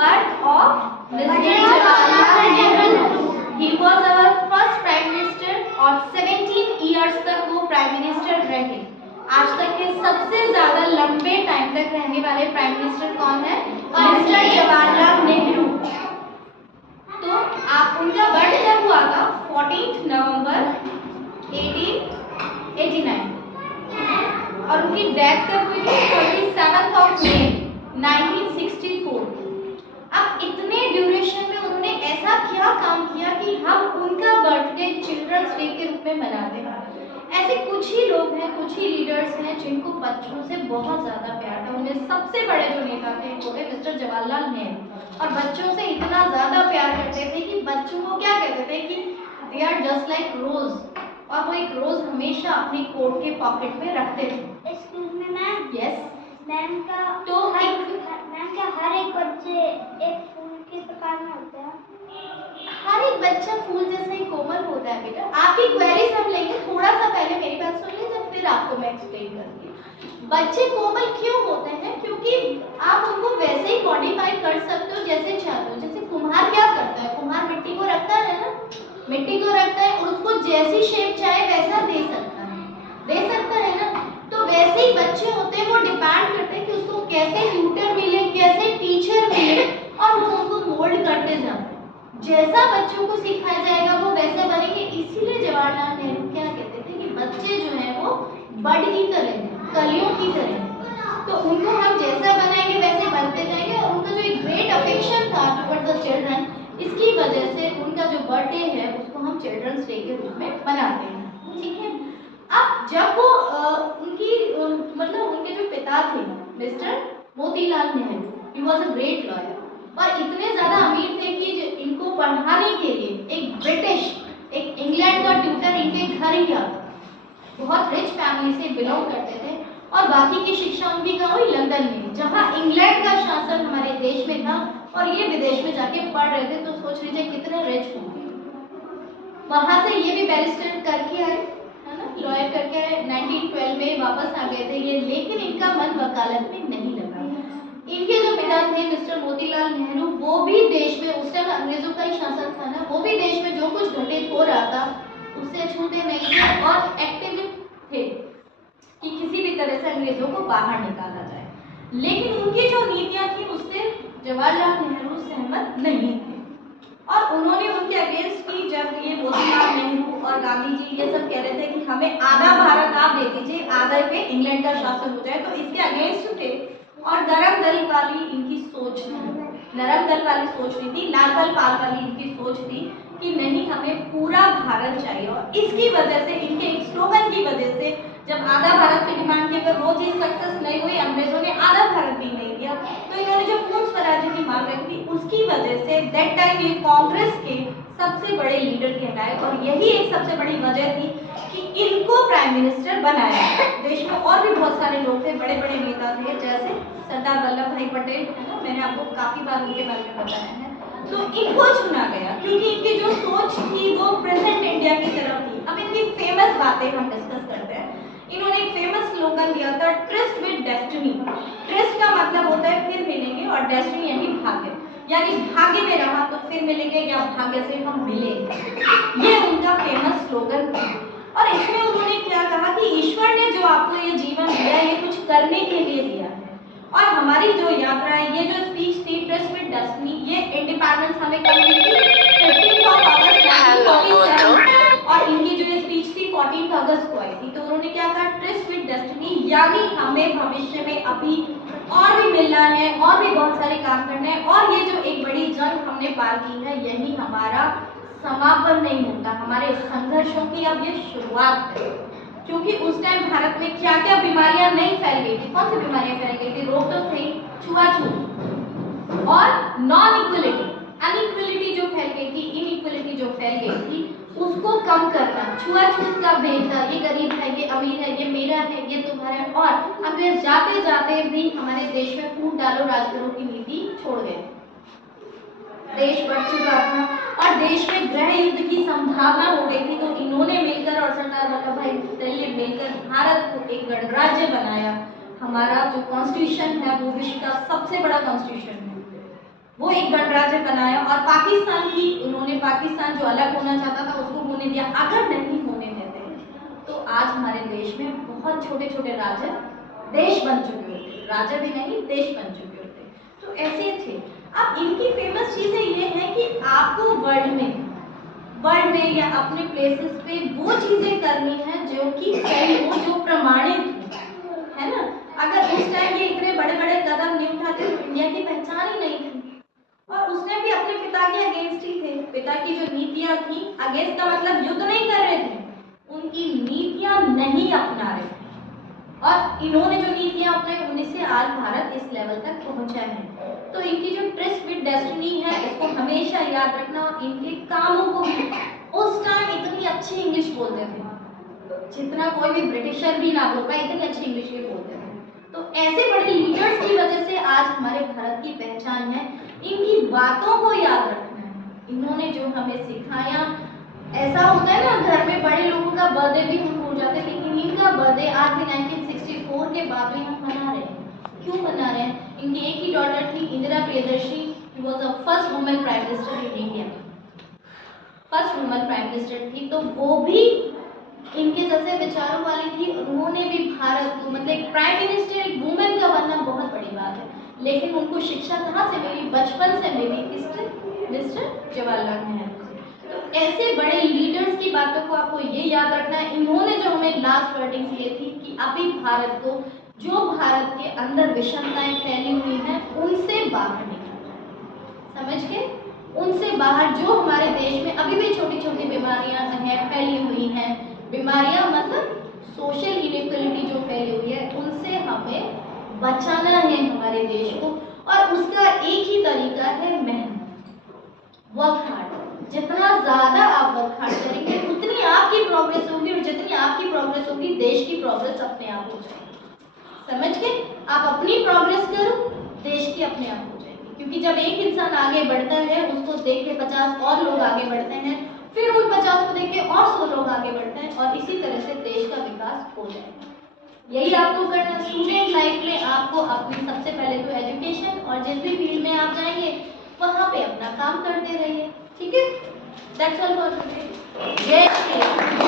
birth of Mr. Jawaharlal Nehru. He was our first Prime Minister और 17 years तक वो Prime Minister रहे। आज तक के सबसे ज्यादा लंबे टाइम तक रहने वाले Prime Minister कौन है? मिस्टर जवाहरलाल नेहरू। तो आप उनका बर्थ कब हुआ था? 14 नवंबर 1889 और उनकी डेथ कब हुई थी? 27 ऑफ मे 1964। अब इतने ड्यूरेशन में उन्होंने ऐसा क्या काम किया कि हम उनका बर्थडे चिल्ड्रंस डे के रूप में मनाते हैं। ऐसे कुछ ही लोग हैं, कुछ ही लीडर्स हैं जिनको बच्चों से बहुत ज़्यादा प्यार था। उनमें सबसे बड़े जो नेता थे वो थे मिस्टर जवाहरलाल नेहरू और बच्चों से इतना ज़्यादा प्यार करते थे कि बच्चों को क्या कहते थे कि दे आर जस्ट लाइक रोज, और वो एक रोज हमेशा अपनी कोट के पॉकेट में रखते थे। Excuse me ma'am. Yes ma'am का तो मैम क्या हर एक बच्चे एक फूल के प्रकार में होते हैं? हर एक बच्चा फूल जैसा ही कोमल होता है बेटा। आपकी क्वेरीज हम लेंगे, थोड़ा सा पहले मेरी बात सुन लीजिए फिर आपको मैं एक्सप्लेन करूंगी। बच्चे कोमल क्यों होते हैं? क्योंकि आप उनको वैसे ही मॉडिफाई कर सकते हो जैसे चाहते हो। जैसे कुम्हार क्या करता है? कुम्हार मिट्टी को रखता है ना, मिट्टी को रखता है और उसको जैसी शेप चाहे वैसा दे सकता है ना। तो वैसे ही बच्चे होते हैं, वो डिपेंड करते हैं कि उसको कैसे ट्यूटर मिले, कैसे टीचर मिले और वो उनको मोल्ड करते जाते हैं। जैसा बच्चों को सिखाया जाएगा वो वैसे बनेंगे। इसीलिए जवाहरलाल नेहरू क्या कहते थे कि बच्चे जो हैं वो बड की तरह हैं, कलियों की तरह हैं। तो उनको हम जैसा बनाएंगे वैसे बनते जाएंगे और उनका जो एक ग्रेट अफेक्शन था टुवर्ड्स द चिल्ड्रन, इसकी वजह से उनका जो बर्थडे है उसको हम चिल्ड्रंस डे के रूप में मनाते हैं। ठीक है। अब जब वो उनकी मतलब उनके जो पिता थे mister Motilal Nehru, he was a great lawyer और इतने ज़्यादा अमीर थे कि इनको पढ़ाने के लिए एक ब्रिटिश, एक इंग्लैंड का ट्यूटर इनके घर ही आता। बहुत रिच फैमिली से बिलोंग करते थे और बाकी की शिक्षा उनकी कहाँ हुई? लंदन में, जहाँ इंग्लैंड का शासन हमारे देश में था और ये विदेश में जाके पढ़ रहे थे। तो सोच लीजिए कितने रिच होंगे। वहाँ से ये भी बैरिस्टर करके आए, है ना, लॉयर करके आए। 1912 में वापस आ गए थे ये, लेकिन इनका मन वकालत में नहीं लगा। इनके जो पिता थे मिस्टर मोतीलाल नेहरू, वो भी देश में, उस टाइम अंग्रेजों का ही शासन था ना, वो भी देश में जो कुछ घटित हो रहा था उससे छूटे नहीं थे और एक्टिव थे कि किसी भी तरह से अंग्रेजों को बाहर निकाला जाए। लेकिन उनकी जो नीतियां थी उससे जवाहरलाल नेहरू सहमत नहीं थे और उन्होंने उनके अगेंस्ट की। जब ये मोतीलाल नेहरू और गांधी जी ये सब कह रहे थे कि हमें आधा भारत आप दे दीजिए, आधा पे इंग्लैंड का शासन हो जाए, तो इसके अगेंस्ट थे। और नरम दल वाली इनकी सोच थी, नरम दल वाली सोच नहीं थी, लाल दल पाल वाली इनकी सोच थी कि नहीं, हमें पूरा भारत चाहिए। और इसकी वजह से, इनके एक स्लोगन की वजह से, जब आधा भारत की डिमांड की अगर वो चीज सक्सेस नहीं हुई, अंग्रेजों ने आधा भारत भी नहीं दिया, तो इन्होंने जो पूर्ण स्वराज्य की मांग रखी थी उसकी वजह से दैट टाइम ये कांग्रेस के सबसे बड़े लीडर कहलाए। और यही एक सबसे बड़ी वजह थी कि इनको प्राइम मिनिस्टर बनाया। देश में और भी बहुत सारे लोग थे, बड़े बड़े नेता थे, जैसे सरदार वल्लभ भाई पटेल, है ना, मैंने आपको काफी बार उनके बारे में बताया है। तो इनको चुना गया क्योंकि इनकी जो सोच थी वो प्रेजेंट इंडिया की तरफ थी। अब इनकी फेमस बातें हम डिस्कस करते हैं। इन्होंने एक फेमस स्लोगन दिया था, ट्रस्ट विद डेस्टिनी। ट्रस्ट का मतलब होता है फिर मिलेंगे और डेस्टिनी यानी भाग्य, यानी भाग्य में रहा तो फिर मिलेंगे या भाग्य से हम मिलेंगे। ये उनका फेमस स्लोगन था। और इसमें उन्होंने क्या कहा कि ईश्वर ने जो आपको ये जीवन दिया है ये कुछ करने के लिए दिया है। और हमारी जो यात्रा है, ये जो स्पीच थी ट्रस्ट विद डेस्टिनी, ये इंडिपेंडेंस हमें कब मिली थी? 15 अगस्त 1947। और इनकी जो ये स्पीच थी 14 अगस्त को आई थी। तो उन्होंने क्या कहा? ट्रस्ट विद डेस्टिनी, यानी हमें भविष्य में अभी और भी मिलना है और भी बहुत सारे काम करने हैं। और ये जो एक बड़ी जंग हमने पार की है, यही हमारा समापन नहीं होता, हमारे संघर्षों की अब ये शुरुआत है। क्योंकि उस टाइम भारत में क्या क्या बीमारियां नहीं फैल गई थी? कौन सी बीमारियां फैल गई थी? रोग तो थी, छुआछूत और नॉन इक्वलिटी, अनइक्वलिटी जो फैल गई थी, इनइक्वलिटी जो फैल गई थी, उसको कम करना। छुआछूत का भेदभाव, ये गरीब है, ये अमीर है, ये मेरा है, ये तुम्हारा है। और अंग्रेज जाते जाते भी हमारे देश में फूट डालो राज करो की नीति छोड़ गए। देश बढ़ चुका था और देश में गृह युद्ध की संभावना हो गई थी। तो इन्होंने मिलकर और सरदार वल्लभ भाई पटेल ने मिलकर भारत को एक गणराज्य बनाया। हमारा जो कॉन्स्टिट्यूशन है वो विश्व का सबसे बड़ा कॉन्स्टिट्यूशन है, वो एक गणराज्य बनाया। और पाकिस्तान की, उन्होंने पाकिस्तान जो अलग होना चाहता था उसको होने दिया। अगर नहीं होने देते तो आज हमारे देश में बहुत छोटे छोटे राज्य देश बन चुके होते, राज्य भी नहीं देश बन चुके होते। तो ऐसे थे। अब इनकी फेमस चीजें ये हैं कि आपको वर्ल्ड में या अपने प्लेसेस पे वो चीजें करनी है जो कि सही हो, जो प्रमाणित हो, है ना। अगर उस टाइम ये इतने बड़े बड़े कदम नहीं उठाते तो इंडिया की पहचान ही नहीं थी। और उसने भी अपने पिता के अगेंस्ट ही थे। पिता की जो नीतियां थी, अगेंस्ट का मतलब युद्ध नहीं कर रहे थे, उनकी नीतियां नहीं अपना रहे थे। और इन्होंने जो नीतियां अपनाई उन्हीं से आज भारत इस लेवल तक पहुंचा है। तो इनकी जो ट्रिस्ट विद डेस्टिनी है इसको हमेशा याद रखना। और इनके कामों को भी, उस टाइम इतनी अच्छी इंग्लिश बोलते थे जितना कोई भी ब्रिटिशर भी ना बोल पाए, इतनी अच्छी इंग्लिश ये बोलते थे। तो ऐसे बड़े लीडर्स की वजह से आज हमारे भारत की पहचान है। इनकी बातों को याद रखना है, इन्होंने जो हमें सिखाया। ऐसा होता है ना, घर में बड़े लोगों का बर्थडे भी हम भूल जाते हैं, लेकिन इनका बर्थडे आज भी 1964 के बाद भी हम मना रहे हैं। क्यों मना रहे हैं? इनकी एक ही डॉटर थी, Indira Priyadarshi, was the first women prime minister in India, first women prime minister थी। तो वो भी इनके जैसे विचारों वाली थी। उन्होंने भी भारत को, मतलब एक प्राइम मिनिस्टर एक वुमेन का बनना बहुत बड़ी बात है, लेकिन उनको शिक्षा कहाँ से मिली? बचपन से मिली, किससे? मिस्टर जवाहरलाल नेहरू से। तो ऐसे बड़े लीडर्स की बातों को आपको ये याद रखना है। इन्होंने जो हमें लास्ट वर्डिंग दिए थी कि अभी भारत को, जो भारत के अंदर विषमताएं फैली हुई हैं उनसे बाहर निकलना है, समझ गए? उनसे बाहर, जो हमारे देश में अभी भी छोटी छोटी बीमारियां हैं, फैली हुई हैं, बीमारियां मतलब सोशल इनइक्वालिटी जो फैली हुई है, उनसे हमें बचाना है हमारे देश को। और उसका एक ही तरीका है मेहनत, वर्क हार्ड। जितना ज़्यादा आप वर्क हार्ड करेंगे उतनी आपकी प्रोग्रेस होगी, और जितनी आपकी प्रोग्रेस होगी देश की प्रोग्रेस अपने आप हो जाएगी। समझ के? आप अपनी प्रोग्रेस करो, देश की अपने आप हो जाएगी। क्योंकि जब एक इंसान आगे बढ़ता है, उसको देख के 50 और लोग आगे बढ़ते हैं, फिर उन 50 को देख के और 100 लोग आगे बढ़ते हैं, और इसी तरह से देश का विकास हो जाएगा। यही आपको करना। स्टूडेंट लाइफ में आपको अपनी सबसे पहले तो एजुकेशन, और जिस भी फील्ड में आप जाएंगे वहाँ पे अपना काम करते रहिए। ठीक है? That's all for today. जय श्री राम।